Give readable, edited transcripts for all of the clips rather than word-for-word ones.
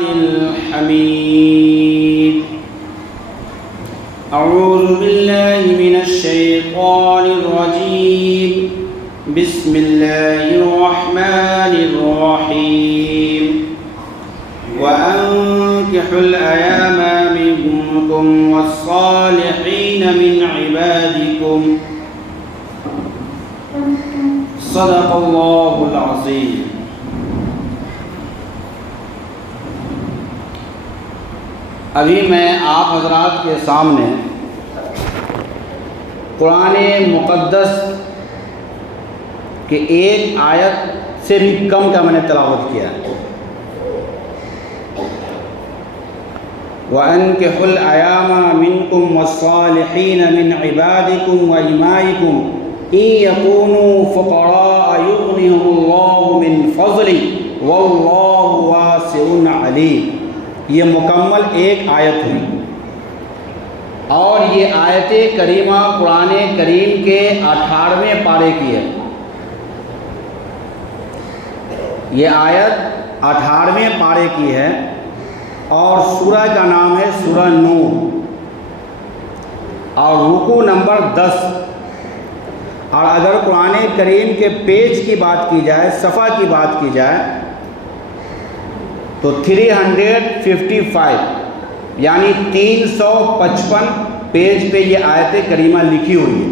الحميد. أعوذ بالله من الشيطان الرجيم. بسم الله الرحمن الرحيم. وأنكحوا الأيام منكم والصالحين من عبادكم. صدق الله العظيم. ابھی میں آپ حضرات کے سامنے قرآن مقدس کے ایک آیت سے بھی کم کا میں نے تلاوت کیا. وَأَنكِحُوا الْأَيَامَ مِنكُمْ وَالصَّالِحِينَ مِنْ عِبَادِكُمْ وَإِمَائِكُمْ إِنْ يَكُونُوا فُقَرَاءَ يُغْنِهِمُ اللَّهُ مِنْ فَضْلِهِ وَاللَّهُ وَاسِعٌ عَلِيمٌ. یہ مکمل ایک آیت ہوئی اور یہ آیت کریمہ قرآن کریم کے 18ویں پارے کی ہے. یہ آیت 18ویں پارے کی ہے اور سورہ کا نام ہے سورہ نور اور رکوع نمبر 10. اور اگر قرآن کریم کے پیج کی بات کی جائے، صفحہ کی بات کی جائے تو 355 یعنی 355 پیج پہ یہ آیت کریمہ لکھی ہوئی ہے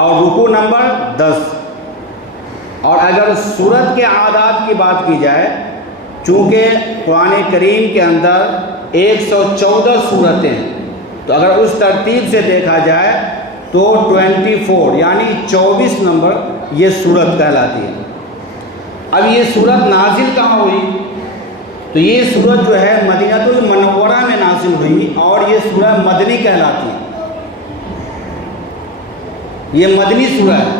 اور رکوع نمبر 10. اور اگر سورت کے اعداد کی بات کی جائے، چونکہ قرآن کریم کے اندر 114 سورتیں ہیں، تو اگر اس ترتیب سے دیکھا جائے تو 24 یعنی 24 نمبر یہ سورت کہلاتی ہے. اب یہ سورت نازل کہاں ہوئی؟ تو یہ سورت جو ہے مدینہ المنورہ میں نازل ہوئی اور یہ سورہ مدنی کہلاتی ہے. یہ مدنی سورہ ہے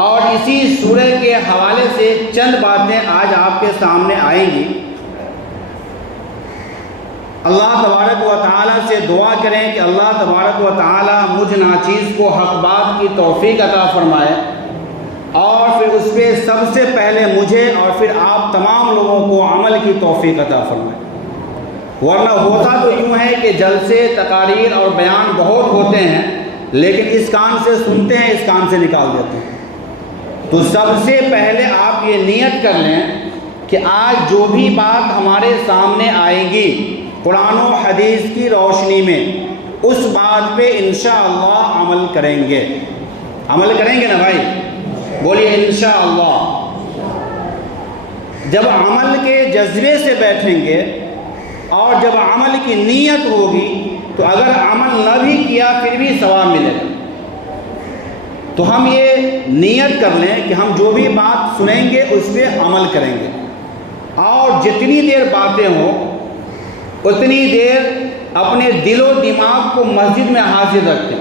اور اسی سورہ کے حوالے سے چند باتیں آج آپ کے سامنے آئیں گی. اللہ تبارک و تعالیٰ سے دعا کریں کہ اللہ تبارک و تعالیٰ مجھ ناچیز کو حق بات کی توفیق عطا فرمائے اور پھر اس پہ سب سے پہلے مجھے اور پھر آپ تمام لوگوں کو عمل کی توفیق عطا فرمائے. ورنہ ہوتا تو یوں ہے کہ جلسے، تقاریر اور بیان بہت ہوتے ہیں لیکن اس کان سے سنتے ہیں، اس کان سے نکال دیتے ہیں. تو سب سے پہلے آپ یہ نیت کر لیں کہ آج جو بھی بات ہمارے سامنے آئے گی قرآن و حدیث کی روشنی میں، اس بات پہ انشاءاللہ عمل کریں گے. عمل کریں گے نا بھائی؟ بولیے انشاءاللہ. جب عمل کے جذبے سے بیٹھیں گے اور جب عمل کی نیت ہوگی تو اگر عمل نہ بھی کیا پھر بھی ثواب ملے گا. تو ہم یہ نیت کر لیں کہ ہم جو بھی بات سنیں گے اس پہ عمل کریں گے اور جتنی دیر باتیں ہوں اتنی دیر اپنے دل و دماغ کو مسجد میں حاضر رکھیں.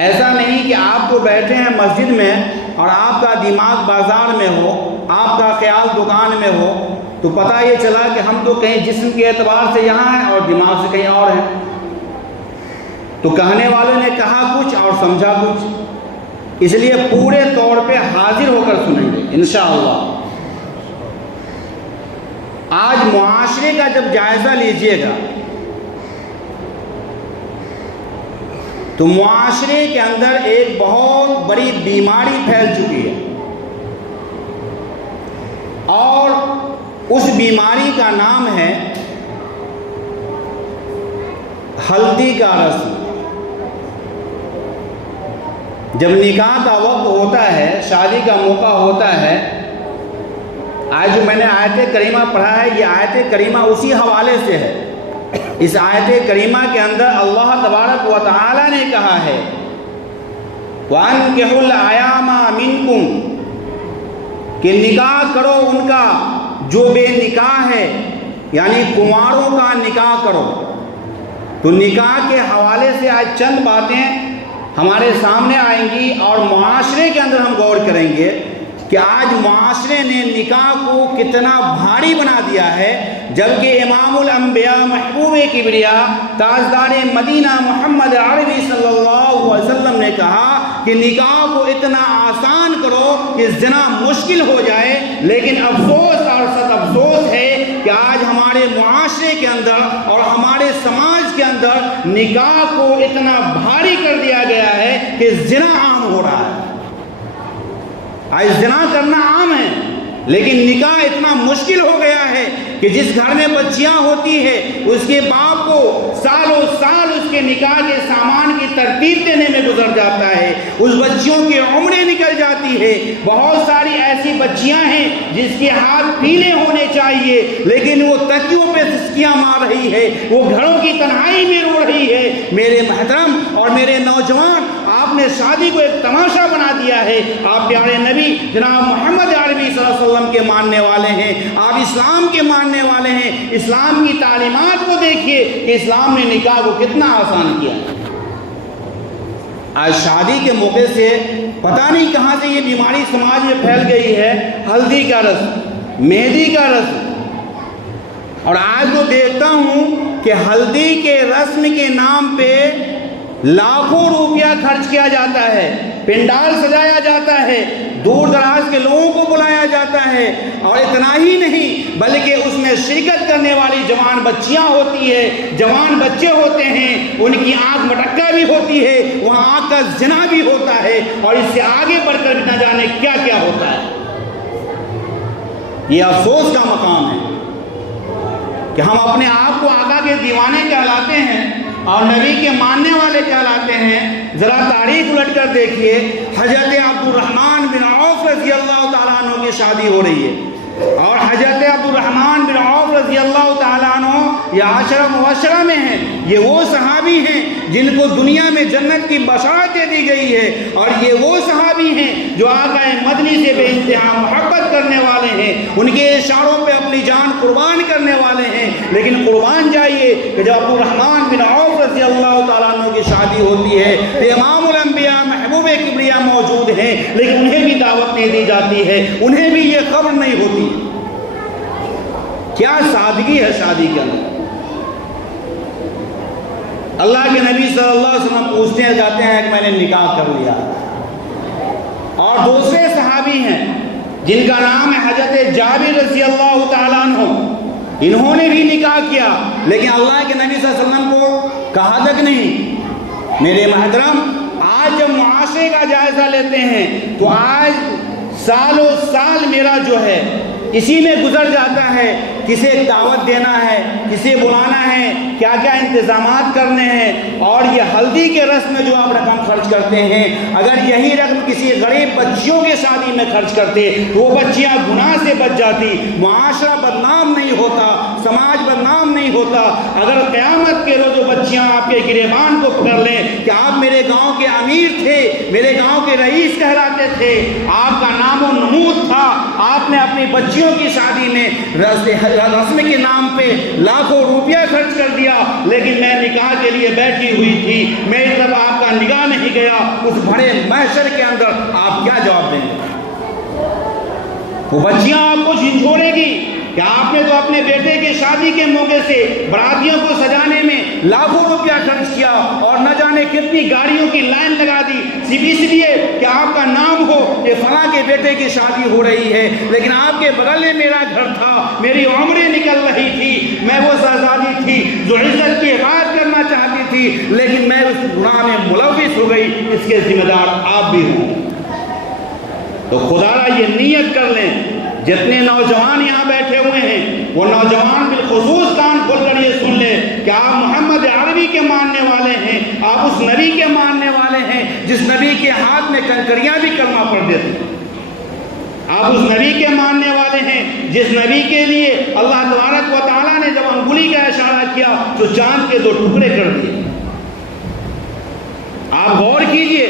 ایسا نہیں کہ آپ تو بیٹھے ہیں مسجد میں اور آپ کا دماغ بازار میں ہو، آپ کا خیال دکان میں ہو، تو پتہ یہ چلا کہ ہم تو کہیں جسم کے اعتبار سے یہاں ہیں اور دماغ سے کہیں اور ہیں. تو کہنے والوں نے کہا کچھ اور سمجھا کچھ، اس لیے پورے طور پہ حاضر ہو کر سنیں گے انشاءاللہ. آج معاشرے کا جب جائزہ لیجئے گا تو معاشرے کے اندر ایک بہت بڑی بیماری پھیل چکی ہے اور اس بیماری کا نام ہے ہلدی کا رسم. جب نکاح کا وقت ہوتا ہے، شادی کا موقع ہوتا ہے، آج جو میں نے آیت کریمہ پڑھا ہے یہ آیت کریمہ اسی حوالے سے ہے. اس آیت کریمہ کے اندر اللہ تبارک و تعالی نے کہا ہے وَأَنكِحُوا الْأَيَامَ مِنْكُمْ کہ نکاح کرو ان کا جو بے نکاح ہے، یعنی کنواروں کا نکاح کرو. تو نکاح کے حوالے سے آج چند باتیں ہمارے سامنے آئیں گی اور معاشرے کے اندر ہم غور کریں گے کہ آج معاشرے نے نکاح کو کتنا بھاری بنا دیا ہے، جبکہ امام الانبیاء محبوب کبریا تاجدار مدینہ محمد عربی صلی اللہ علیہ وسلم نے کہا کہ نکاح کو اتنا آسان کرو کہ زنا مشکل ہو جائے، لیکن افسوس اور آج ہمارے معاشرے کے اندر اور ہمارے سماج کے اندر نکاح کو اتنا بھاری کر دیا گیا ہے کہ زنا عام ہو رہا ہے۔ آج زنا کرنا عام ہے، لیکن نکاح اتنا مشکل ہو گیا ہے کہ جس گھر میں بچیاں ہوتی ہے اس کے باپ کو سالوں سال اس کے نکاح کے سامان کی ترتیب دینے میں گزر جاتا ہے، اس بچیوں کی عمریں نکل جاتی ہے۔ بہت ساری ایسی بچیاں ہیں جس کے ہاتھ پیلے ہونے چاہیے، لیکن وہ تکیوں پہ سسکیاں مار رہی ہے، وہ گھروں کی تنہائی میں رو رہی ہے۔ میرے محترم اور میرے نوجوان، آپ نے شادی کو ایک تماشا بنا دیا ہے۔ آپ پیارے نبی جناب محمد عربی صلی اللہ علیہ وسلم کے ماننے والے ہیں، آپ اسلام کے ماننے والے ہیں۔ اسلام کی تعلیمات کو دیکھیے کہ اسلام نے نکاح کو کتنا آسان کیا۔ آج شادی کے موقع سے پتہ نہیں کہاں سے یہ بیماری سماج میں پھیل گئی ہے، ہلدی کا رسم، مہندی کا رسم، اور آج وہ دیکھتا ہوں کہ ہلدی کے رسم کے نام پہ لاکھوں روپیہ خرچ کیا جاتا ہے، پنڈال سجایا جاتا ہے، دور دراز کے لوگوں کو بلایا جاتا ہے، اور اتنا ہی نہیں بلکہ اس میں شرکت کرنے والی جوان بچیاں ہوتی ہے، جوان بچے ہوتے ہیں، ان کی آنکھ مٹکا بھی ہوتی ہے، وہاں آنکھ کا زنا بھی ہوتا ہے، اور اس سے آگے بڑھ کر بھی نہ جانے کیا کیا ہوتا ہے۔ یہ افسوس کا مقام ہے کہ ہم اپنے آپ کو آقا کے دیوانے کہلاتے ہیں اور نبی کے ماننے والے کہلاتے ہیں۔ ذرا تاریخ الٹ کر دیکھیے، حضرت عبد الرحمن بن عوف رضی اللہ تعالیٰ عنہ کی شادی ہو رہی ہے، اور حضرت عبد الرحمن بن عوف رضی اللہ تعالیٰ عنہ یہ عشرہ مبشرہ میں ہیں۔ یہ وہ صحابی ہیں جن کو دنیا میں جنت کی بشارتیں دی گئی ہے، اور یہ وہ صحابی ہیں جو آقا مدنی سے بے انتہا محبت کرنے والے ہیں، ان کے اشاروں پہ اپنی جان قربان کرنے والے ہیں۔ لیکن قربان جائیے کہ جب عبد الرحمن بن عوف رضی اللہ تعالیٰ عنہ کی شادی ہوتی ہے تو امام الانبیاء محبوب کبریا موجود ہیں، لیکن انہیں بھی دعوت نہیں دی جاتی ہے، انہیں بھی یہ خبر نہیں ہوتی۔ کیا سادگی ہے شادی کے اندر۔ اللہ کے نبی صلی اللہ علیہ وسلم پوچھتے جاتے ہیں کہ میں نے نکاح کر لیا، اور دوسرے صحابی ہیں جن کا نام ہے حضرت جابر رضی اللہ تعالیٰ عنہ، انہوں نے بھی نکاح کیا، لیکن اللہ کے نبی صلی اللہ علیہ وسلم کو کہا تک نہیں۔ میرے محترم، آج جب معاشرے کا جائزہ لیتے ہیں تو آج سالوں سال میرا جو ہے اسی میں گزر جاتا ہے، کسے دعوت دینا ہے، کسے بلانا ہے، کیا کیا انتظامات کرنے ہیں، اور یہ ہلدی کے رسم میں جو آپ رقم خرچ کرتے ہیں، اگر یہی رقم کسی غریب بچیوں کے شادی میں خرچ کرتے تو وہ بچیاں گناہ سے بچ جاتی، معاشرہ بدنام نہیں ہوتا، سماج بدنام نہیں ہوتا۔ اگر قیامت کے روز بچیاں آپ کے گریبان کو پکڑ لیں کہ آپ میرے گاؤں کے امیر تھے، میرے گاؤں کے رئیس کہلاتے تھے، آپ کا نام و نمود تھا، آپ نے اپنی بچیوں کی شادی میں رسم کے نام پہ لاکھوں روپیہ خرچ کر دیا، لیکن میں نکاح کے لیے بیٹھی ہوئی تھی، میری طرف آپ کا نگاہ نہیں گیا، اس بڑے محشر کے اندر آپ کیا جواب دیں گے؟ وہ بچیاں آپ کو جھنجھوڑے گی کہ آپ نے تو اپنے بیٹے کی شادی کے موقع سے براتیوں کو سجانے میں لاکھوں روپیہ خرچ کیا، اور نہ جانے کتنی گاڑیوں کی لائن لگا دی، صرف اس لیے کہ آپ کا نام ہو کہ فلاں کے بیٹے کی شادی ہو رہی ہے، لیکن آپ کے بغل میں میرا گھر تھا، میری عمریں نکل رہی تھی، میں وہ شہزادی تھی جو عزت کی حفاظت کرنا چاہتی تھی، لیکن میں اس گناہ میں ملوث ہو گئی، اس کے ذمہ دار آپ بھی ہوں۔ تو خدا را یہ نیت کر لیں، جتنے نوجوان یہاں بیٹھے ہوئے ہیں وہ نوجوان بالخصوص کان کھول کر یہ سن لیں کہ آپ محمد عربی کے ماننے والے ہیں، آپ اس نبی کے ماننے والے ہیں جس نبی کے ہاتھ میں کنکریاں بھی کلمہ پڑھ دیتی، آپ اس نبی کے ماننے والے ہیں جس نبی کے لیے اللہ تبارک و تعالیٰ نے جب انگلی کا اشارہ کیا تو چاند کے 2 ٹکڑے کر دیے۔ آپ غور کیجئے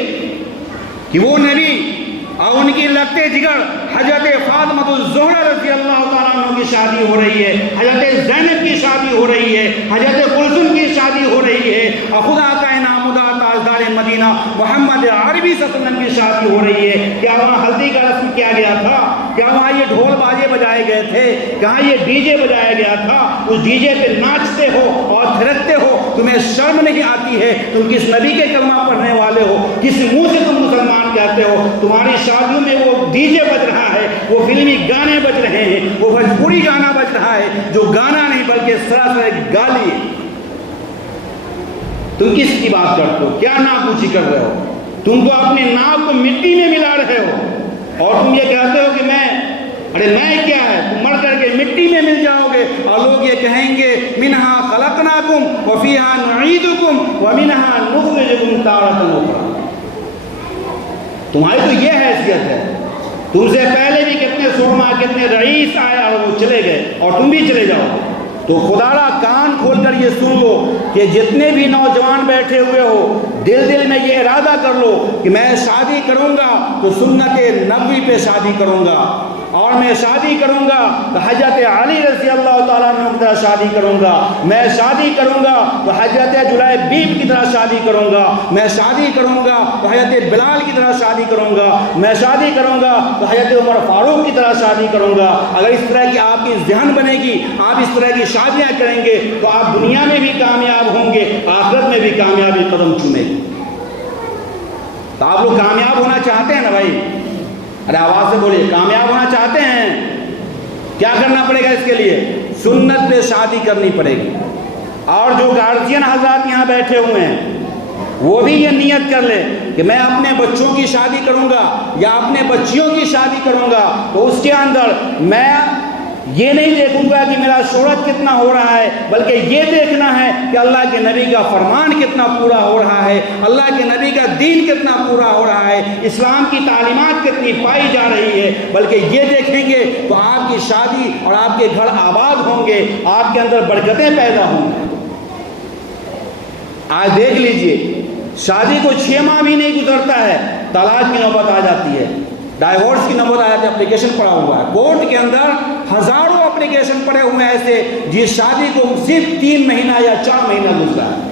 کہ وہ نبی اور ان کی لگتے جگر حضرت فاطمہ الزہرا رضی اللہ تعالیٰ عنہ کی شادی ہو رہی ہے، حضرت زینب کی شادی ہو رہی ہے، حضرت کلثوم کی شادی ہو رہی ہے، اور خدا کا انعامدار تاجدار مدینہ محمد عربی صلی اللہ علیہ وسلم کی شادی ہو رہی ہے۔ کیا وہاں ہلدی کا رسم کیا گیا تھا؟ کیا وہاں یہ ڈھول باجے بجائے گئے تھے؟ کہاں یہ ڈی جے بجایا گیا تھا؟ اس ڈی جے پہ ناچتے ہو اور تھرکتے ہو تمہیں شرم نہیں آتی ہے؟ تم کس نبی کے کلمہ پڑھنے والے ہو؟ کس منہ سے تم مسلمان کہتے ہو؟ تمہاری شادیوں میں وہ ڈی جے بج رہا ہے، وہ فلمی گانے بج رہے ہیں، وہ بھوجپوری گانا بج رہا ہے جو گانا نہیں بلکہ سراسر گالی ہے۔ تم کس کی بات کرتے ہو؟ کیا ناک اونچی کر رہے ہو؟ تم تو اپنے ناک کو مٹی میں ملا رہے ہو اور تم یہ کہتے ہو کہ میں کیا ہے؟ تم مر کر کے مٹی میں مل جاؤ گے اور لوگ یہ کہیں گے منہا خلقناکم وفیہا نعیدکم ومنہا نخرجکم تارۃ اخری۔ تمہاری تو یہ حیثیت ہے، تم سے پہلے بھی کتنے سرما کتنے رئیس آئے اور وہ چلے گئے اور تم بھی چلے جاؤ۔ تو خدا را کان کھول کر یہ سن لو کہ جتنے بھی نوجوان بیٹھے ہوئے ہو، دل میں یہ ارادہ کر لو کہ میں شادی کروں گا تو سنت نبوی پہ شادی کروں گا، اور میں شادی کروں گا تو حضرت علی رضی اللہ تعالیٰ عنہ کی طرح شادی کروں گا، میں شادی کروں گا تو حضرت جلیبیب کی طرح شادی کروں گا، میں شادی کروں گا تو حضرت بلال کی طرح شادی کروں گا، میں شادی کروں گا تو حضرت عمر فاروق کی طرح شادی کروں گا۔ اگر اس طرح کی آپ کی ذہن بنے گی، آپ اس طرح کی شادیاں کریں گے تو آپ دنیا میں بھی کامیاب ہوں گے، آخرت میں بھی کامیابی قدم چومے گی۔ تو آپ لوگ کامیاب ہونا چاہتے ہیں نا بھائی؟ ارے آواز سے بولیے، کامیاب ہونا چاہتے ہیں؟ کیا کرنا پڑے گا اس کے لیے؟ سنت پہ شادی کرنی پڑے گی۔ اور جو گارجین حضرات یہاں بیٹھے ہوئے ہیں وہ بھی یہ نیت کر لے کہ میں اپنے بچوں کی شادی کروں گا یا اپنے بچیوں کی شادی کروں گا تو اس کے اندر میں یہ نہیں دیکھوں گا کہ میرا شہرت کتنا ہو رہا ہے، بلکہ یہ دیکھنا ہے کہ اللہ کے نبی کا فرمان کتنا پورا ہو رہا ہے، اللہ کے نبی کا دین کتنا پورا ہو رہا ہے، اسلام کی تعلیمات کتنی پائی جا رہی ہے۔ بلکہ یہ دیکھیں گے تو آپ کی شادی اور آپ کے گھر آباد ہوں گے، آپ کے اندر برکتیں پیدا ہوں گی۔ آج دیکھ لیجئے، شادی کو 6 ماہ بھی نہیں گزرتا ہے طلاق کی نوبت آ جاتی ہے، ڈائیورس کی نوبت آ جاتی ہے، اپلیکیشن پڑا ہوا ہے کورٹ کے اندر، ہزاروں اپلیکیشن پڑے ہوئے ہیں ایسے جس شادی کو صرف 3 مہینہ یا 4 مہینہ گزرا ہے۔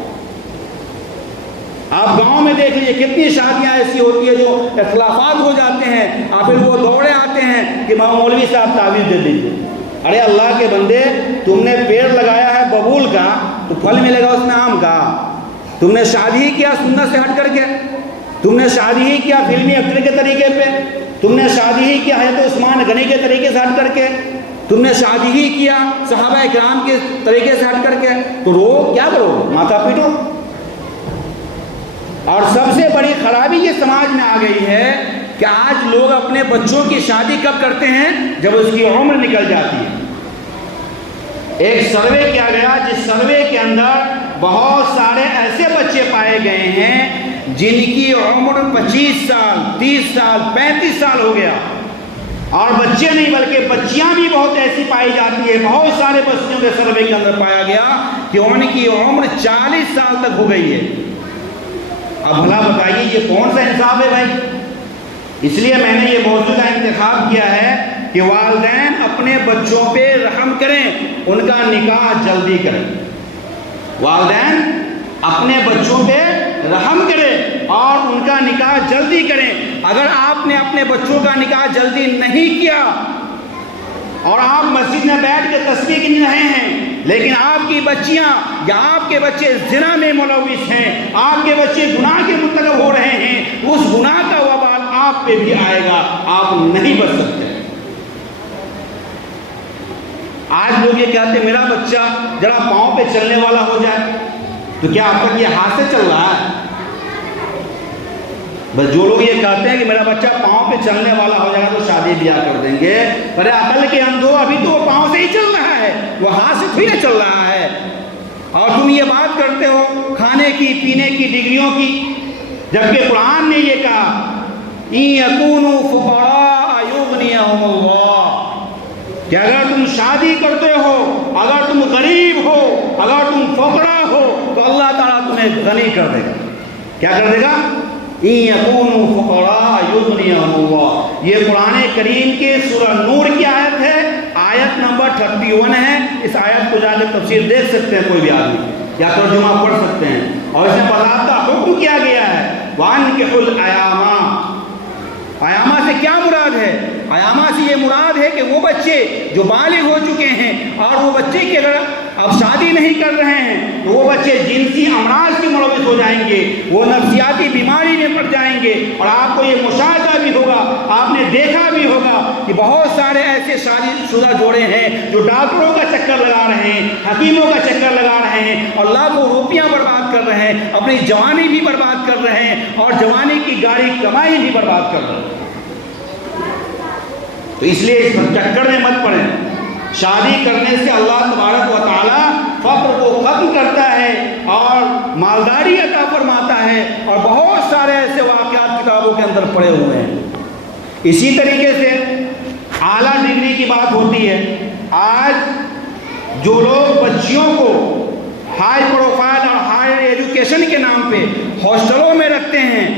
آپ گاؤں میں دیکھ لیجیے کتنی شادیاں ایسی ہوتی ہے جو اختلافات ہو جاتے ہیں، اور پھر وہ دوڑے آتے ہیں کہ مولوی صاحب تعویذ دے دیجیے۔ ارے اللہ کے بندے، تم نے پیڑ لگایا ہے ببول کا تو پھل ملے گا اس میں آم کا؟ تم نے شادی ہی کیا سنت سے ہٹ کر کے، تم نے شادی ہی کیا فلمی ایکٹر کے طریقے پہ، تم نے شادی ہی کیا حضرت عثمان غنی کے طریقے سے ہٹ کر کے، تم نے شادی ہی کیا صحابہ کرام کے طریقے سے ہٹ کر کے، تو رو کیا کرو؟ ماتھا پیٹو۔ اور سب سے بڑی خرابی یہ سماج میں آ گئی ہے کہ آج لوگ اپنے بچوں کی شادی کب کرتے ہیں؟ جب اس کی عمر نکل جاتی ہے۔ ایک سروے کیا گیا جس سروے کے اندر بہت سارے ایسے بچے پائے گئے ہیں جن کی عمر 25 سال 30 سال 35 سال ہو گیا، اور بچے نہیں بلکہ بچیاں بھی بہت ایسی پائی جاتی ہے۔ بہت سارے بچیوں کے سروے کے اندر پایا گیا کہ ان کی عمر 40 سال تک ہو گئی ہے۔ اب بھلا بتائیے یہ کون سا انصاف ہے بھائی؟ اس لیے میں نے یہ موضوع کا انتخاب کیا ہے کہ والدین اپنے بچوں پہ رحم کریں، ان کا نکاح جلدی کریں۔ والدین اپنے بچوں پہ رحم کریں اور ان کا نکاح جلدی کریں۔ اگر آپ نے اپنے بچوں کا نکاح جلدی نہیں کیا اور آپ مسجد میں بیٹھ کے تسبیح گن رہے ہیں، لیکن آپ کی بچیاں یا آپ کے بچے زنا میں ملوث ہیں، آپ کے بچے گناہ کے مرتکب ہو رہے ہیں، اس گناہ کا وبال آپ پہ بھی آئے گا، آپ نہیں بچ سکتے۔ آج لوگ یہ کہتے ہیں میرا بچہ ذرا پاؤں پہ چلنے والا ہو جائے، تو کیا اب تک یہ ہاتھ سے چل رہا ہے؟ بس جو لوگ یہ کہتے ہیں کہ میرا بچہ پاؤں پہ چلنے والا ہو جائے گا تو شادی بیاہ کر دیں گے، پر عقل کے اندھو ابھی تو وہ پاؤں سے ہی چل رہا ہے، وہ ہاتھ سے تھوڑی نہ چل رہا ہے۔ اور تم یہ بات کرتے ہو کھانے کی پینے کی ڈگریوں کی، جبکہ قرآن نے یہ کہا إِن يَكُونُوا فُقَرَاءَ يُغْنِيَهُمُ اللَّهُ، کہ اگر تم شادی کرتے ہو، اگر تم غریب ہو، اگر تم فقرا ہو تو اللہ تعالیٰ تمہیں غنی کر دے گا۔ کیا کر دے گا؟ إِن يَكُونُوا فُقَرَاءَ يُغْنِيَهُمُ اللَّهُ۔ یہ قرآن کریم کے سورہ نور کی آیت ہے، آیت نمبر 31 ہے۔ اس آیت کو جا کے تفسیر دیکھ سکتے ہیں کوئی بھی آدمی، یا ترجمہ پڑھ سکتے ہیں، اور اس میں باضابطہ حکم کیا گیا ہے وَأَنكِحُوا الْأَيَامَ۔ ایامہ سے کیا مراد ہے؟ ایاما سے یہ مراد ہے کہ وہ بچے جو بالغ ہو چکے ہیں اور وہ بچے کی اگر اب شادی نہیں کر رہے ہیں تو وہ بچے جنسی امراض کے ملوث ہو جائیں گے، وہ نفسیاتی بیماری میں پڑ جائیں گے۔ اور آپ کو یہ مشاہدہ بھی ہوگا، آپ نے دیکھا بھی ہوگا کہ بہت سارے ایسے شادی شدہ جوڑے ہیں جو ڈاکٹروں کا چکر لگا رہے ہیں، حکیموں کا چکر لگا رہے ہیں اور لاکھوں روپیاں برباد کر رہے ہیں، اپنی جوانی بھی برباد کر رہے ہیں اور جوانی کی گاڑی کمائی بھی برباد کر رہے ہیں۔ تو اس لیے اس چکر میں مت پڑیں۔ شادی کرنے سے اللہ تبارک و تعالی فقر کو ختم کرتا ہے اور مالداری عطا فرماتا ہے، اور بہت سارے ایسے واقعات کتابوں کے اندر پڑے ہوئے ہیں۔ اسی طریقے سے اعلیٰ ڈگری کی بات ہوتی ہے۔ آج جو لوگ بچیوں کو ہائی پروفائل اور ہائر ایجوکیشن کے نام پہ ہاسٹلوں میں رکھتے ہیں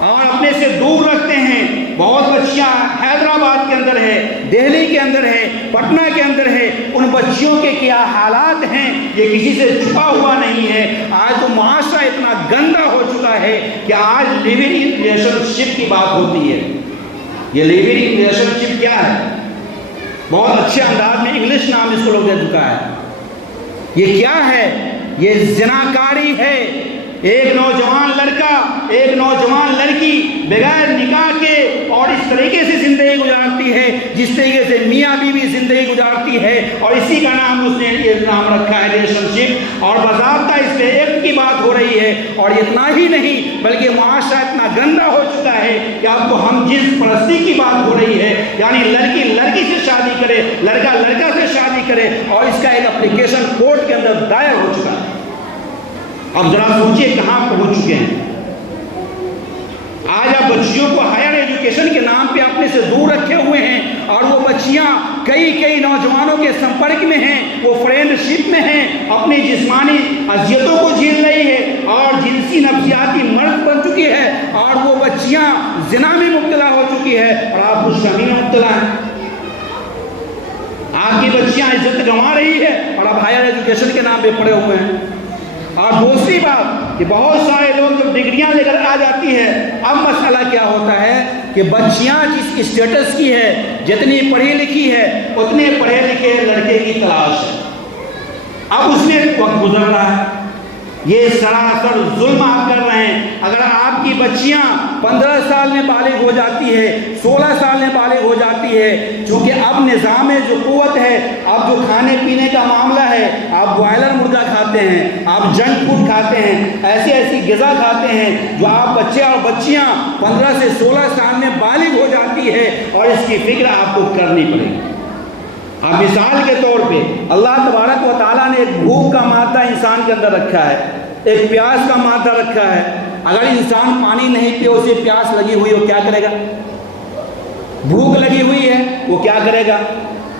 اور اپنے سے دور رکھتے ہیں، بہت بچیاں حیدرآباد کے اندر ہے، دہلی کے اندر ہے، پٹنہ کے اندر ہے، ان بچیوں کے کیا حالات ہیں یہ کسی سے چھپا ہوا نہیں ہے۔ آج تو معاشرہ اتنا گندا ہو چکا ہے کہ آج لیونگ ان ریلیشن شپ کی بات ہوتی ہے۔ یہ لیونگ ان ریلیشن شپ کیا ہے؟ بہت اچھے انداز میں انگلش نام اس کو لوگ دے چکا ہے۔ یہ کیا ہے؟ یہ زناکاری ہے۔ ایک نوجوان لڑکا ایک نوجوان لڑکی بغیر نکاح کے اور اس طریقے سے زندگی گزارتی ہے جس طریقے سے میاں بیوی زندگی گزارتی ہے، اور اسی کا نام اس نے یہ نام رکھا ہے ریلیشن شپ، اور باضابطہ اس پہ ایکٹ کی بات ہو رہی ہے۔ اور اتنا ہی نہیں بلکہ معاشرہ اتنا گندا ہو چکا ہے کہ اب تو ہم جنس پرستی کی بات ہو رہی ہے، یعنی لڑکی لڑکی سے شادی کرے، لڑکا لڑکا سے شادی کرے، اور اس کا ایک اپلیکیشن کورٹ کے اندر دائر ہو چکا ہے۔ اب ذرا سوچئے کہاں پہنچ چکے ہیں۔ آج آپ بچیوں کو ہائر ایجوکیشن کے نام پہ اپنے سے دور رکھے ہوئے ہیں، اور وہ بچیاں کئی نوجوانوں کے سمپرک میں ہیں، وہ فرینڈ شپ میں ہیں، اپنی جسمانی اذیتوں کو جھیل رہی ہے اور جنسی نفسیاتی مرض بن چکی ہے، اور وہ بچیاں زنا میں مبتلا ہو چکی ہے اور آپ اس شمی میں مبتلا ہیں۔ آپ کی بچیاں عزت گنوا رہی ہے اور آپ ہائر ایجوکیشن کے نام پہ پڑے ہوئے ہیں۔ اور دوسری بات کہ بہت سارے لوگ جب ڈگریاں لے کر آ جاتی ہے، اب مسئلہ کیا ہوتا ہے کہ بچیاں جس اسٹیٹس کی ہے، جتنی پڑھی لکھی ہے، اتنے پڑھے لکھے لڑکے کی تلاش ہے۔ اب اس میں وقت گزر رہا ہے، یہ سراسر ظلم آپ کر رہے ہیں۔ اگر آپ کی بچیاں 15 سال میں بالغ ہو جاتی ہے، 16 سال میں بالغ ہو جاتی ہے، چونکہ اب نظام جو قوت ہے، اب جو کھانے پینے کا معاملہ ہے، آپ بوائلر مرغا کھاتے ہیں، آپ جنک فوڈ کھاتے ہیں، ایسی غذا کھاتے ہیں جو آپ بچے اور بچیاں 15 سے 16 سال میں بالغ ہو جاتی ہے، اور اس کی فکر آپ کو کرنی پڑے گی۔ اب مثال کے طور پہ اللہ تبارک و تعالیٰ نے ایک بھوک کا مادہ انسان کے اندر رکھا ہے، ایک پیاس کا مادہ رکھا ہے۔ اگر انسان پانی نہیں پی، اسے پیاس لگی ہوئی ہو، کیا کرے گا؟ بھوک لگی ہوئی ہے، وہ کیا کرے گا؟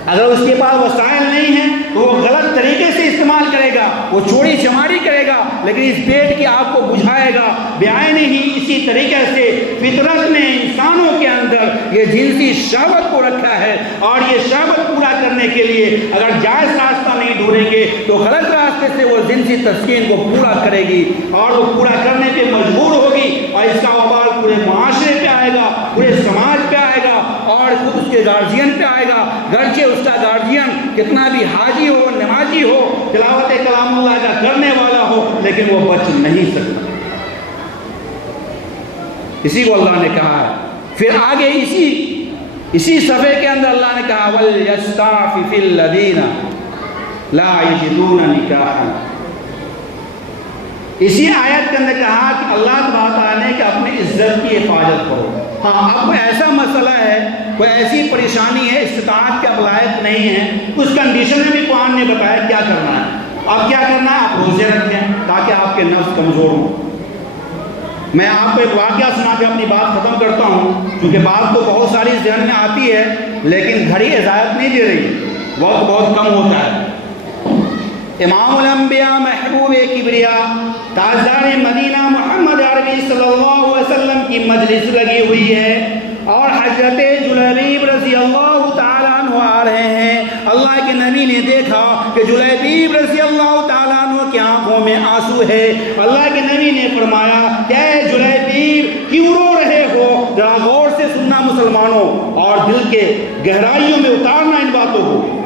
اگر اس کے پاس وسائل نہیں ہیں تو وہ غلط طریقے سے استعمال کرے گا، وہ چوری چماری کرے گا، لیکن اس پیٹ کی آگ کو بجھائے گا۔ بعین ہی اسی طریقے سے فطرت نے انسانوں کے اندر یہ جنسی شہوت کو رکھا ہے، اور یہ شہوت پورا کرنے کے لیے اگر جائز راستہ نہیں ڈھونڈیں گے تو غلط راستے سے وہ جنسی تسکین کو پورا کرے گی، اور وہ پورا کرنے پہ مجبور ہوگی، اور اس کا وبال پورے معاشرے پہ آئے گا، پورے سماج پہ آئے گا، اور خود اس کے گارجین پہ آئے گا۔ گرچہ اس کا گارجین کتنا بھی حاجی ہو، نمازی ہو، تلاوت کلام اللہ کا کرنے والا ہو، لیکن وہ بچ نہیں سکتا۔ اسی کو اللہ نے کہا ہے۔ پھر آگے اسی صفحے کے اندر اللہ نے کہا وَلْيَسْتَعْفِفِ الَّذِينَ لَا يَجِدُونَ نِكَاحًا۔ اسی آیت کے اندر کہا کہ اللہ تعالیٰ نے کہ اپنی عزت کی حفاظت کرو۔ ہاں، اب کوئی ایسا مسئلہ ہے، کوئی ایسی پریشانی ہے، استطاعت کے لائق نہیں ہے، اس کنڈیشن میں بھی قرآن نے بتایا کیا کرنا ہے۔ اب کیا کرنا ہے؟ آپ روزے رکھیں تاکہ آپ کے نفس کمزور ہوں۔ میں آپ کو ایک واقعہ سنا کے اپنی بات ختم کرتا ہوں، کیونکہ بات تو بہت ساری ذہن میں آتی ہے لیکن گھڑی اجازت نہیں دے رہی، وقت بہت کم ہوتا ہے۔ امام الانبیاء محبوب کبریا تاجدار مدینہ محمد عربی صلی اللہ علیہ وسلم کی مجلس لگی ہوئی ہے، اور حضرت جلیبیب رضی اللہ تعالیٰ عنہ آ رہے ہیں۔ اللہ کے نبی نے دیکھا کہ جلیبیب رضی اللہ تعالیٰ عنہ کی آنکھوں میں آنسو ہے۔ اللہ کے نبی نے فرمایا کہ اے جلیبیب کیوں رو رہے ہو؟ ذرا غور سے سننا مسلمانوں، اور اور دل کے گہرائیوں میں اتارنا ان باتوں کو۔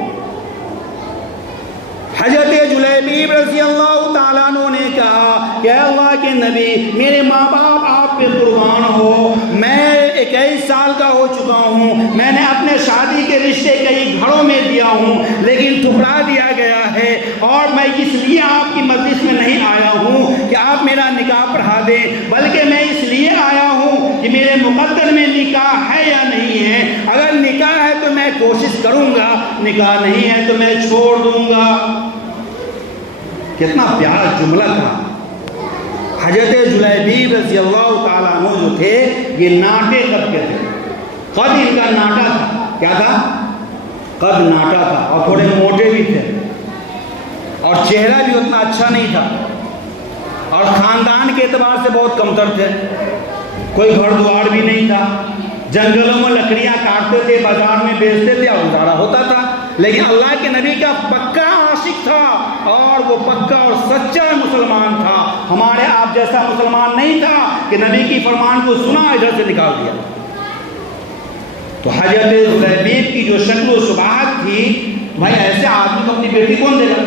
حضرت جلیبیب رضی اللہ تعالیٰ عنہ نے کہا کہ اللہ کے نبی، میرے ماں باپ آپ پہ قربان ہو، میں 21 سال کا ہو چکا ہوں، میں نے اپنے شادی کے رشتے کئی گھروں میں دیا ہوں لیکن ٹھکرا دیا گیا ہے، اور میں اس لیے آپ کی مجلس میں نہیں آیا ہوں کہ آپ میرا نکاح پڑھا دیں، بلکہ میں اس لیے آیا ہوں کہ میرے مقدر میں نکاح ہے یا نہیں ہے۔ اگر نکاح ہے تو میں کوشش کروں گا، نکاح نہیں ہے تو میں چھوڑ دوں گا۔ کتنا پیارا جملہ تھا۔ حضرت جلیبیب رضی اللہ تعالیٰ عنہ جو تھے یہ ناٹے قد کے تھے، قد ان کا ناٹا تھا۔ کیا تھا؟ قد ناٹا تھا، اور تھوڑے موٹے بھی تھے، اور چہرہ بھی اتنا اچھا نہیں تھا، اور خاندان کے اعتبار سے بہت کمتر تھے، کوئی گھر دوار بھی نہیں تھا، جنگلوں میں لکڑیاں کاٹتے تھے، بازار میں بیچتے تھے اور گزارا ہوتا تھا۔ لیکن اللہ کے نبی کا پکا عاشق تھا، اور وہ پکا اور سچا مسلمان تھا، ہمارے آپ جیسا مسلمان نہیں تھا کہ نبی کی فرمان کو سنا ادھر سے نکال دیا۔ تو حضرت جلیبیب کی جو شکل و شباہت تھی، بھائی ایسے آدمی کو اپنی بیٹی کون دے گا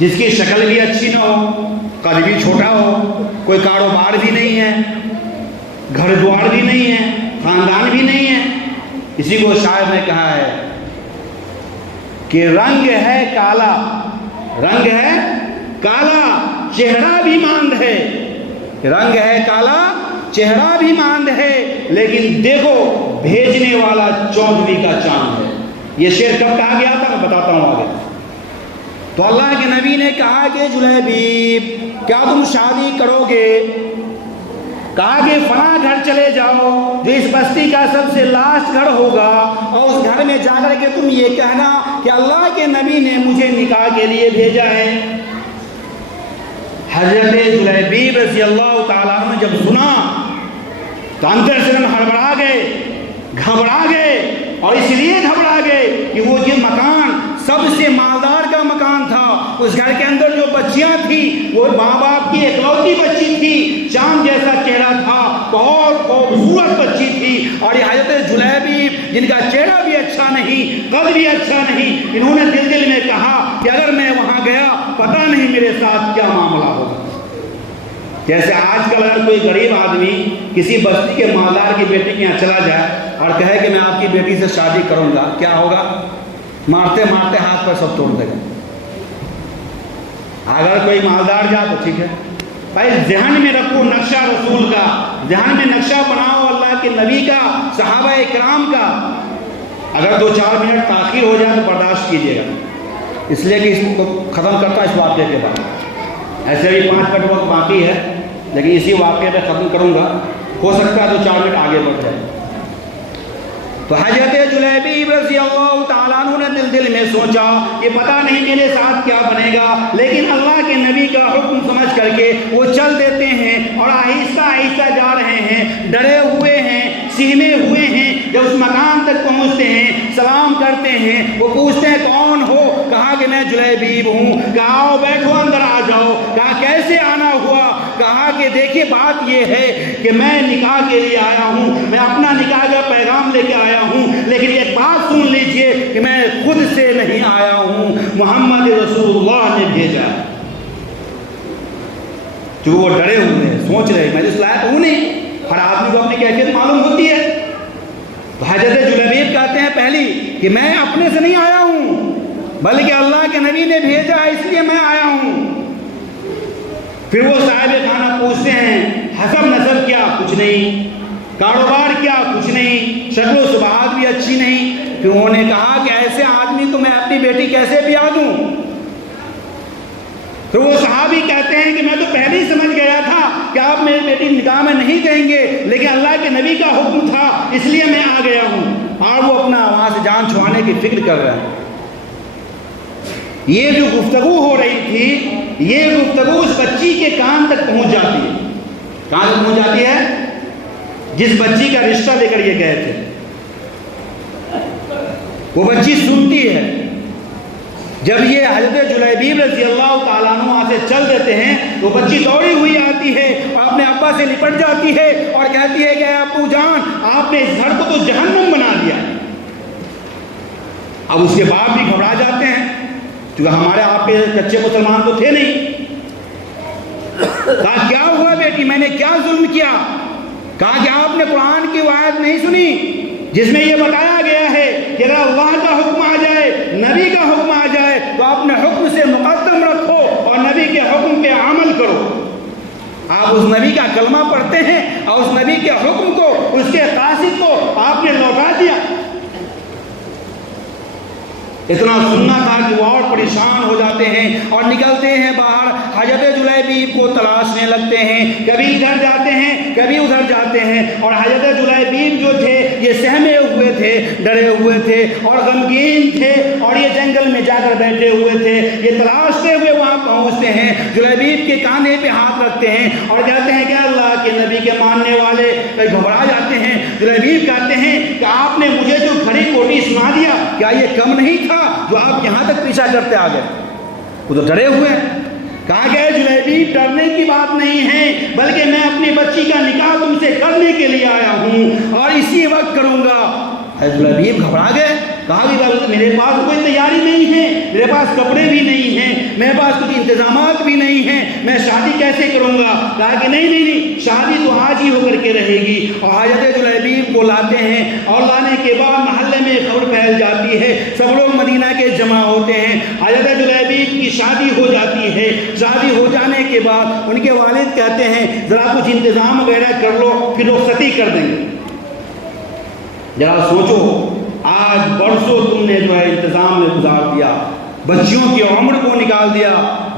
جس کی شکل بھی اچھی نہ ہو، قد بھی چھوٹا ہو، کوئی کاروبار بھی نہیں ہے، گھر دوار بھی نہیں ہے، خاندان بھی نہیں ہے۔ اسی کو شاعر نے کہا ہے کہ رنگ ہے کالا، رنگ ہے کالا چہرہ بھی ماند ہے، رنگ ہے کالا چہرہ بھی ماند ہے، لیکن دیکھو بھیجنے والا 14ویں کا چاند ہے۔ یہ شعر کب کہا گیا تھا میں بتاتا ہوں آگے۔ تو اللہ کے نبی نے کہا کہ جلیبیب کیا تم شادی کرو گے؟ کہا کہ فلاں گھر چلے جاؤ جو اس بستی کا سب سے لاسٹ گھر ہوگا، اور اس گھر میں جا کر کے تم یہ کہنا کہ اللہ کے نبی نے مجھے نکاح کے لیے بھیجا ہے۔ حضرت جلیبیب رضی اللہ تعالیٰ عنہ جب سنا تو اندر سے ہڑبڑا گئے، گھبرا گئے، اور اس لیے گھبرا گئے کہ وہ یہ مکان سب سے مالدار کا مکان تھا، اس گھر کے اندر جو بچیاں تھیں وہ ماں باپ کی اکلوتی بچی تھی، چاند جیسا چہرہ تھا، بہت خوبصورت بچی تھی، اور یہ حضرت جلیبیب جن کا چہرہ بھی اچھا نہیں، قد بھی اچھا نہیں، انہوں نے دل دل میں کہا کہ اگر میں وہاں گیا پتہ نہیں میرے ساتھ کیا معاملہ ہوگا۔ جیسے آج کل اگر کوئی غریب آدمی کسی بستی کے مالدار کی بیٹی کے یہاں چلا جائے اور کہے کہ میں آپ کی بیٹی سے شادی کروں گا، کیا ہوگا؟ مارتے مارتے ہاتھ پر سب توڑ دے گا۔ اگر کوئی مالدار جائے تو ٹھیک ہے، بھائی ذہن میں رکھو نقشہ رسول کا، ذہن میں نقشہ بناؤ اللہ کے نبی کا، صحابہ کرام کا۔ اگر 2-4 منٹ تاخیر ہو جائے تو برداشت کیجیے گا، اس لیے کہ اس کو ختم کرتا اس واقعے کے بعد۔ ایسے بھی 5 منٹ وقت باقی ہے، لیکن اسی واقعے میں ختم کروں گا، ہو سکتا ہے تو 4 منٹ آگے بڑھ جائے۔ تو حضرت جلیبیب رضی اللہ تعالیٰ عنہ نے دل میں سوچا کہ پتہ نہیں میرے ساتھ کیا بنے گا، لیکن اللہ کے نبی کا حکم سمجھ کر کے وہ چل دیتے ہیں، اور آہستہ آہستہ جا رہے ہیں، ڈرے ہوئے ہیں، سہمے ہوئے ہیں۔ جب اس مکان تک پہنچتے ہیں، سلام کرتے ہیں، وہ پوچھتے ہیں کون ہو؟ کہا کہ میں جلیبیب ہوں۔ کہا آؤ بیٹھو، اندر آ جاؤ۔ کہا کیسے آنا ہوا؟ کہا کہ دیکھیے بات یہ ہے کہ میں نکاح کے لیے آیا ہوں، میں اپنا نکاح کا پیغام لے کے آیا ہوں، لیکن ایک بات سن لیجئے کہ میں خود سے نہیں آیا ہوں، محمد رسول اللہ نے بھیجا۔ جو وہ ڈرے ہوئے ہیں، سوچ رہے میں اس لائق ہوں نہیں، ہر آدمی کو اپنی کیفیت معلوم ہوتی ہے۔ تو حضرت جلیبیب کہتے ہیں پہلی کہ میں اپنے سے نہیں آیا ہوں، بلکہ اللہ کے نبی نے بھیجا ہے، اس لیے میں آیا ہوں۔ پھر وہ صاحب خانہ پوچھتے ہیں حسب نسب کیا؟ کچھ نہیں۔ کاروبار کیا؟ کچھ نہیں۔ شکل و شباہت بھی اچھی نہیں۔ پھر انہوں نے کہا کہ ایسے آدمی کو میں اپنی بیٹی کیسے بیاہ دوں؟ پھر وہ صحابی کہتے ہیں کہ میں تو پہلے ہی سمجھ گیا تھا کہ آپ میری بیٹی نکاح میں نہیں دیں گے، لیکن اللہ کے نبی کا حکم تھا اس لیے میں آ گیا ہوں۔ اور وہ اپنا وہاں سے جان چھڑانے کی فکر کر رہے ہیں۔ یہ جو گفتگو ہو رہی تھی، یہ گفتگو اس بچی کے کان تک پہنچ جاتی ہے۔ کہاں تک پہنچ جاتی ہے؟ جس بچی کا رشتہ لے کر یہ گئے تھے، وہ بچی سنتی ہے جب یہ حضرت جلیبیب رضی اللہ تعالیٰ عنہ وہاں سے چل دیتے ہیں تو بچی دوڑی ہوئی آتی ہے اور اپنے ابا سے لپٹ جاتی ہے اور کہتی ہے کہ اے ابو جان، آپ نے اس گھر کو تو جہنم بنا دیا۔ اب اس کے باپ بھی گھبرا جاتے ہیں کیونکہ ہمارے آپ کے کچے مسلمان تو تھے نہیں۔ کہا کیا ہوا بیٹی، میں نے کیا ظلم کیا؟ کہا کہ آپ نے قرآن کی آیت نہیں سنی جس میں یہ بتایا گیا ہے کہ اگر اللہ کا حکم آ جائے، نبی کا حکم آ جائے تو اپنے حکم سے مقدم رکھو اور نبی کے حکم پہ عمل کرو۔ آپ اس نبی کا کلمہ پڑھتے ہیں اور اس نبی کے حکم کو، اس کے قاصد کو آپ نے لوٹا دیا۔ اتنا سننا تھا کہ وہ اور پریشان ہو جاتے ہیں اور نکلتے ہیں باہر، حضرت جلیبیب کو تلاشنے لگتے ہیں، کبھی ادھر جاتے ہیں کبھی ادھر جاتے ہیں، اور حضرت جلیبیب جو تھے یہ سہمے ہوئے تھے، ڈرے ہوئے تھے اور غمگین تھے، اور یہ جنگل میں جا کر بیٹھے ہوئے تھے۔ یہ تلاشتے ہوئے وہاں پہنچتے ہیں، جلیبیب کے کاندھے پہ ہاتھ رکھتے ہیں اور کہتے ہیں کہ اللہ کے نبی کے ماننے والے گھبرا جاتے ہیں۔ جلیبیب کہتے ہیں کہ آپ نے مجھے جو کھڑی کوٹی سنا دیا، کیا یہ کم نہیں تھا جو آپ یہاں تک پیچھا کرتے آ گئے؟ وہ تو ڈرے ہوئے ہیں۔ کہا کہ جلیبیب ڈرنے کی بات نہیں ہے، بلکہ میں اپنی بچی کا نکاح تم سے کرنے کے لیے آیا ہوں اور اسی وقت کروں گا۔ جلیبیب گھبرا گئے، کہا کہ میرے پاس کوئی تیاری نہیں ہے، میرے پاس کپڑے بھی نہیں ہیں، میرے پاس کچھ انتظامات بھی نہیں ہیں، میں شادی کیسے کروں گا؟ کہا کہ نہیں، شادی تو آج ہی ہو کر کے رہے گی۔ اور حضرت جلیبیب کو لاتے ہیں اور لانے کے بعد محلے میں خبر پھیل جاتی ہے، سب لوگ مدینہ کے جمع ہوتے ہیں، حضرت جلیبیب کی شادی ہو جاتی ہے۔ شادی ہو جانے کے بعد ان کے والد کہتے ہیں ذرا کچھ انتظام وغیرہ کر لو، پھر رخصتی کر دیں گے۔ ذرا سوچو، آج برسوں تم نے جو ہے انتظام میں گزار دیا، بچیوں کی عمر کو نکال دیا،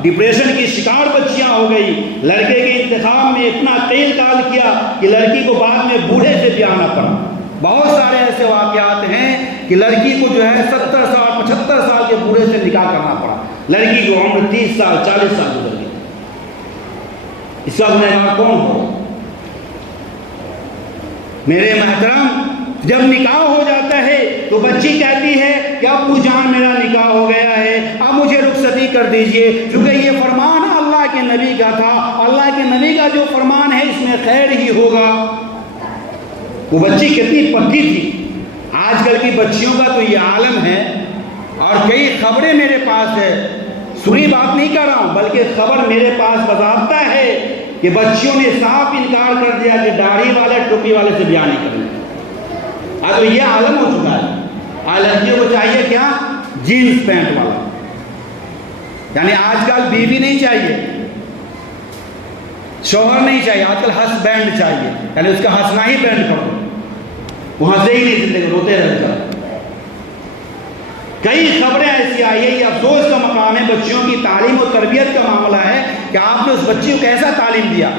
ڈپریشن کی شکار بچیاں ہو گئی، لڑکے کے انتخاب میں اتنا تیل کال کیا کہ لڑکی کو بعد میں بوڑھے سے بھی آنا پڑا۔ بہت سارے ایسے واقعات ہیں کہ لڑکی کو جو ہے 70 سال 75 سال کے بوڑھے سے نکاح کرنا پڑا، لڑکی کی عمر 30 سال 40 سال گزر گئی۔ اس کا گنہگار کون ہو؟ میرے محترم، جب نکاح ہو جاتا ہے تو بچی کہتی ہے کہ ابو جان میرا نکاح ہو گیا ہے، اب مجھے رخصتی کر دیجئے، کیونکہ یہ فرمان اللہ کے نبی کا تھا، اللہ کے نبی کا جو فرمان ہے اس میں خیر ہی ہوگا۔ وہ بچی کتنی پکی تھی۔ آج کل کی بچیوں کا تو یہ عالم ہے، اور کئی خبریں میرے پاس ہے، سنی بات نہیں کر رہا ہوں بلکہ خبر میرے پاس باضابطہ ہے کہ بچیوں نے صاف انکار کر دیا کہ داڑھی والے ٹوپی والے سے بیاہ نہیں کرنا۔ آج تو یہ عالم ہو چکا ہے۔ آج لڑکیوں کو چاہیے کیا؟ جینس پینٹ والا، یعنی آج کل بیوی نہیں چاہیے، شوہر نہیں چاہیے، آج کل ہس بینڈ چاہیے، یعنی اس کا ہنسنا ہی بینڈ کرو، وہ ہنسے ہی نہیں، زندگی روتے رہ جاتے۔ کئی خبریں ایسی آئی ہے، یہ افسوس کا مقام ہے، بچیوں کی تعلیم اور تربیت کا معاملہ ہے کہ آپ نے اس بچی کو کیسا تعلیم دیا،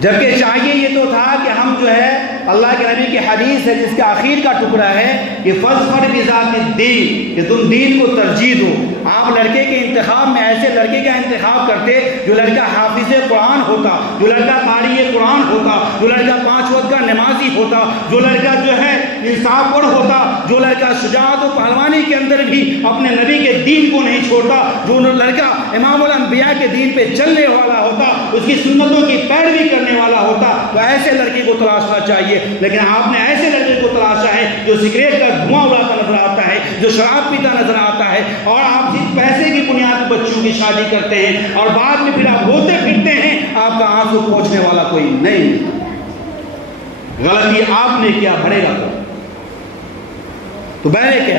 جبکہ چاہیے یہ تو تھا کہ ہم جو ہے اللہ کے نبی کی حدیث ہے جس کا آخر کا ٹکڑا ہے کہ فَاظْفَرْ بِذَاتِ الدِّينِ، کہ تم دین کو ترجیح دو۔ آپ لڑکے کے انتخاب میں ایسے لڑکے کا انتخاب کرتے جو لڑکا حافظ قرآن ہوتا، جو لڑکا قاری قرآن ہوتا، جو لڑکا 5 وقت کا نمازی ہوتا، جو لڑکا جو ہے انصاف ور ہوتا، جو لڑکا شجاعت و پہلوانی کے اندر بھی اپنے نبی کے دین کو نہیں چھوڑتا، جو لڑکا امام الانبیاء کے دین پہ چلنے والا ہوتا، اس کی سنتوں کی پیروی کرنے والا ہوتا، تو ایسے لڑکے کو تلاشنا چاہیے۔ لیکن آپ نے ایسے لڑکے کو تلاشا ہے جو سگریٹ کا دھواں اڑاتا نظر آتا ہے، جو شراب پیتا نظر آتا ہے، اور آپ صرف پیسے کی بنیاد پر بچوں کی شادی کرتے ہیں اور بعد میں پھر آپ روتے پھرتے ہیں، آپ کا آنسو پہنچنے والا کوئی نہیں۔ غلطی آپ نے کیا، بھرے گا تو بہرے کیا۔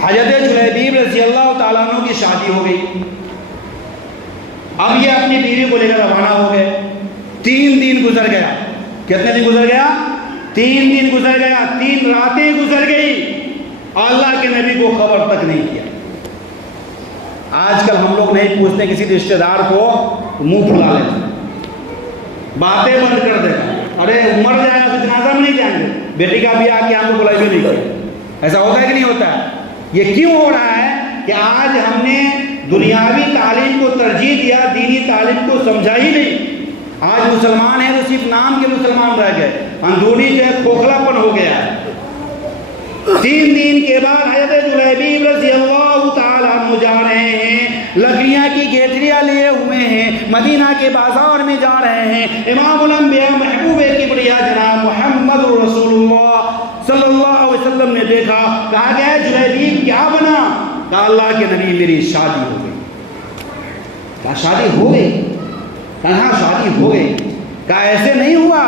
حضرت جلیبیب رضی اللہ تعالیٰ عنہ کی شادی ہو گئی، اب یہ اپنی بیوی کو لے کر روانہ ہو گئے۔ 3 دن گزر گیا۔ کتنے دن گزر گیا؟ 3 دن گزر گیا، 3 راتیں گزر گئی، اللہ کے نبی کو خبر تک نہیں کیا۔ آج کل ہم لوگ نہیں پوچھتے کسی رشتہ دار کو، منہ پھلا لیتے، باتیں بند کر دیتے، ارے مر جائے گا تو جنازہ میں نہیں جائیں گے، بیٹی کا بھی آ کے ہم کو بلائی بھی نہیں کرے۔ ایسا ہوتا ہے کہ نہیں ہوتا ہے؟ یہ کیوں ہو رہا ہے کہ آج ہم نے دنیاوی تعلیم کو ترجیح دیا، دینی تعلیم کو سمجھا ہی نہیں۔ آج مسلمان ہیں تو صرف نام کے مسلمان رہ گئے، اندرونی جو ہے کھوکھلا پن ہو گیا ہے۔ 3 دن کے بعد حضرت جلیبیب رضی اللہ تعالی دنیا کی گھیٹریاں لیے ہوئے ہیں، مدینہ کے بازار میں جا رہے ہیں، امام الانبیاء محبوب کبریا جناب محمد رسول اللہ صلی اللہ علیہ وسلم نے دیکھا، کہا گیا جلیبیب کیا بنا؟ کہا اللہ کے نبی میری شادی ہو گئی۔ کہا شادی ہو گئی؟ کہا ہاں شادی ہو گئی۔ کہا ایسے نہیں ہوا،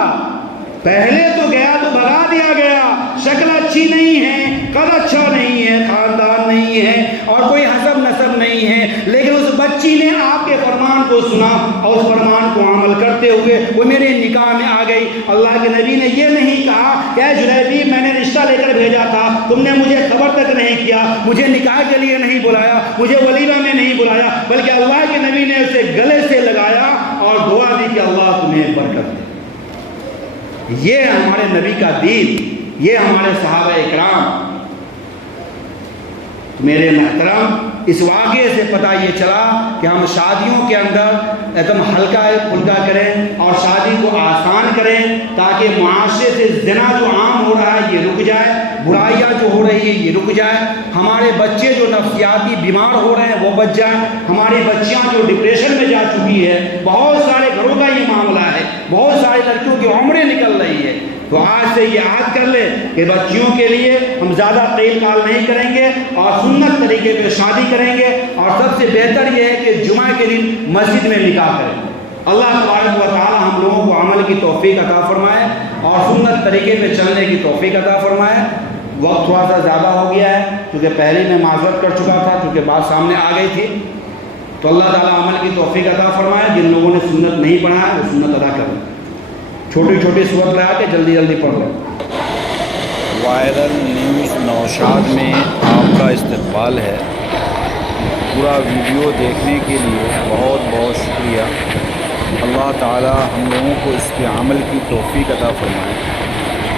پہلے تو گیا تو بھگا دیا گیا، شکل اچھی نہیں ہے، قد اچھا نہیں ہے، خاندان نہیں ہے اور کوئی حسب نسب نہیں ہے، لیکن اس بچی نے آپ کے فرمان کو سنا اور اس فرمان کو عمل کرتے ہوئے وہ میرے نکاح میں آ گئی۔ اللہ کے نبی نے یہ نہیں کہا کہ اے جلیبیب میں نے رشتہ لے کر بھیجا تھا، تم نے مجھے خبر تک نہیں کیا، مجھے نکاح کے لیے نہیں بلایا، مجھے ولیمہ میں نہیں بلایا، بلکہ اللہ کے نبی نے اسے گلے سے لگایا اور دعا دی کہ اللہ تمہیں برکت دے۔ یہ ہمارے نبی کا دین، یہ ہمارے صحابہ اکرام۔ میرے محترم، اس واقعے سے پتہ یہ چلا کہ ہم شادیوں کے اندر ایک دم ہلکا پھلکا کریں اور شادی کو آسان کریں تاکہ معاشرے سے زنا جو عام ہو رہا ہے یہ رک جائے، برائیاں جو ہو رہی ہے یہ رک جائے، ہمارے بچے جو نفسیاتی بیمار ہو رہے ہیں وہ بچ جائیں، ہماری بچیاں جو ڈپریشن میں جا چکی ہے، بہت سارے گھروں کا یہ معاملہ ہے، بہت ساری لڑکیوں کی عمریں نکل رہی ہے۔ تو آج سے یہ عہد کر لیں کہ بچیوں کے لیے ہم زیادہ قیل کال نہیں کریں گے اور سنت طریقے پہ شادی کریں گے، اور سب سے بہتر یہ ہے کہ جمعہ کے دن مسجد میں نکاح کریں۔ اللہ تبارک و تعالی ہم لوگوں کو عمل کی توفیق عطا فرمائے اور سنت طریقے پہ چلنے کی توفیق عطا فرمائے۔ وقت تھوڑا سا زیادہ ہو گیا ہے کیونکہ پہلے میں معذرت کر چکا تھا کیونکہ بات سامنے آ گئی تھی، تو اللہ تعالیٰ عمل کی توفیق عطا فرمائے۔ جن لوگوں نے سنت نہیں پڑھا ہے وہ سنت ادا کریں، چھوٹی چھوٹی صورت لگا کے جلدی جلدی پڑھ لیں۔ وائرل نیوز نوشاد میں آپ کا استقبال ہے۔ پورا ویڈیو دیکھنے کے لیے بہت بہت شکریہ۔ اللہ تعالی ہم لوگوں کو اس پہ عمل کی توفیق عطا فرمائے۔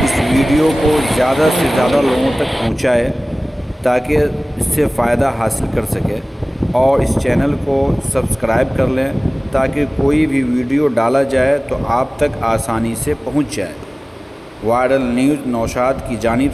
اس ویڈیو کو زیادہ سے زیادہ لوگوں تک پہنچائے تاکہ اس سے فائدہ حاصل کر سکے، اور اس چینل کو سبسکرائب کر لیں تاکہ کوئی بھی ویڈیو ڈالا جائے تو آپ تک آسانی سے پہنچ جائے۔ وائرل نیوز نوشاد کی جانب